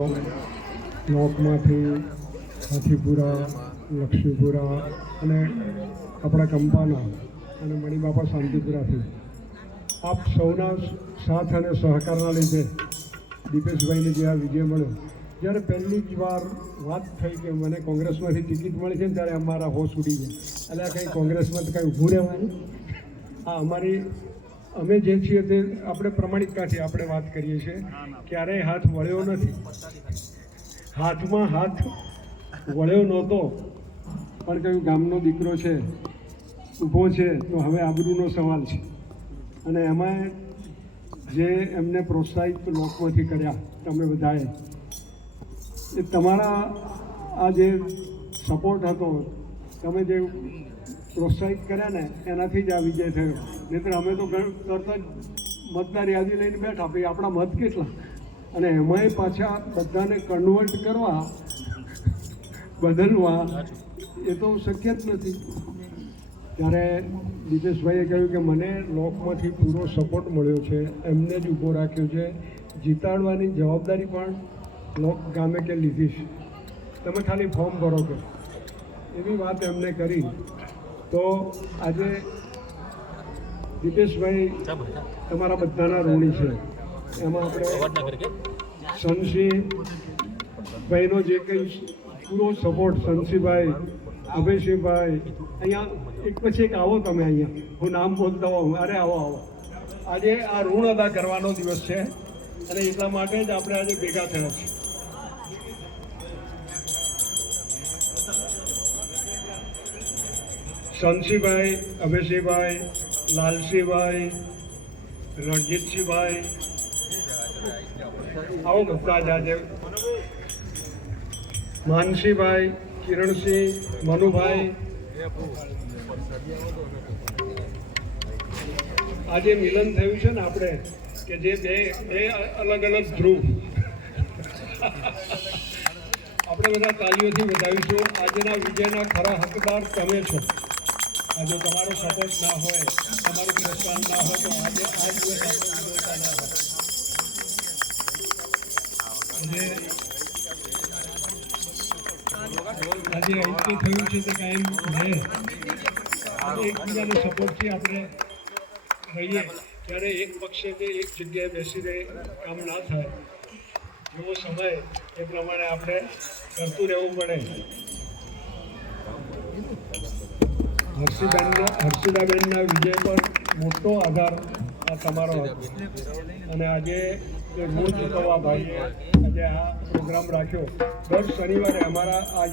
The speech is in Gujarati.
લોકમાંથી હાથીપુરા, લક્ષ્મીપુરા અને આપણા કંપાના અને મણિબાપા શાંતિપુરાથી આપ સૌના સાથ અને સહકારના લીધે દીપેશભાઈને જે આ વિજય મળ્યો, જ્યારે પહેલી જ વાર વાત થઈ કે મને કોંગ્રેસમાંથી ટિકિટ મળી છે ને ત્યારે અમારા હોશ ઉડી ગયા. એટલે આ કંઈ કોંગ્રેસમાં તો કંઈ ઊભું રહેવાનું. આ અમારી અમે જે છીએ તે આપણે પ્રમાણિકતાથી આપણે વાત કરીએ છીએ. ક્યારેય હાથ વળ્યો નથી, હાથમાં હાથ વળ્યો નહોતો, પણ કયું ગામનો દીકરો છે, ઊભો છે, તો હવે આબરૂનો સવાલ છે. અને એમાં જે એમને પ્રોત્સાહિત લોકમાંથી કર્યા તમે બધાએ, એ તમારા આ જે સપોર્ટ હતો, તમે જે પ્રોત્સાહિત કર્યા ને એનાથી જ આ વિજય થયો. નહીંતર અમે તો તરત જ મતદાર યાદી લઈને બેઠા, ભાઈ આપણા મત કેટલા, અને એમાંય પાછા બધાને કન્વર્ટ કરવા, બદલવા, એ તો શક્ય જ નથી. ત્યારે દીપેશભાઈએ કહ્યું કે મને લોકમાંથી પૂરો સપોર્ટ મળ્યો છે, એમને જ ઊભો રાખ્યો છે, જીતાડવાની જવાબદારી પણ લોક ગામે કે લીધી છે, તમે ખાલી ફોર્મ ભરો કે, એવી વાત એમને કરી. તો આજે દીપેશભાઈ તમારા બધાના ઋણી છે. એમાં આપણે સનસિંહભાઈનો જે કંઈ પૂરો સપોર્ટ, સનસિંહભાઈ, અભયસિંહભાઈ, અહીંયા એક પછી એક આવો તમે, અહીંયા હું નામ બોલતા હોઉં, અરે આવો આવો. આજે આ ઋણ અદા કરવાનો દિવસ છે અને એટલા માટે જ આપણે આજે ભેગા થયા છીએ. શનસિંહભાઈ, અભયસિંહભાઈ, લાલસિંહભાઈ, રણજીતસિંહભાઈ, આવો બધા જ આજે, માનસિંહભાઈ, કિરણસિંહ, મનુભાઈ, આજે મિલન થયું છે ને આપણે કે જે બે અલગ અલગ ધ્રુવ, આપણે બધા તાલીઓથી વધાવીશું. આજના વિજયના ખરા હકદાર તમે છો. આજે તમારો સપોર્ટ ના હોય, તમારું પ્રોત્સાહન ના હોય તો આજે આ દિવસ આપણે ઉજવતા ના હોય. આજે અહીંથી થયું છે કે કાંઈ નહીં, એકબીજાનો સપોર્ટથી આપણે રહીએ. ત્યારે એક પક્ષે કે એક જગ્યાએ બેસીને કામ ના થાય. જેવો સમય એ પ્રમાણે આપણે કરતું રહેવું પડે. હર્ષિદાબેનના વિજય પર મોટો આધાર આ તમારો હતો. અને આજે રોજ ચૂકવવા ભાઈએ આજે આ પ્રોગ્રામ રાખ્યો. દર શનિવારે અમારા આ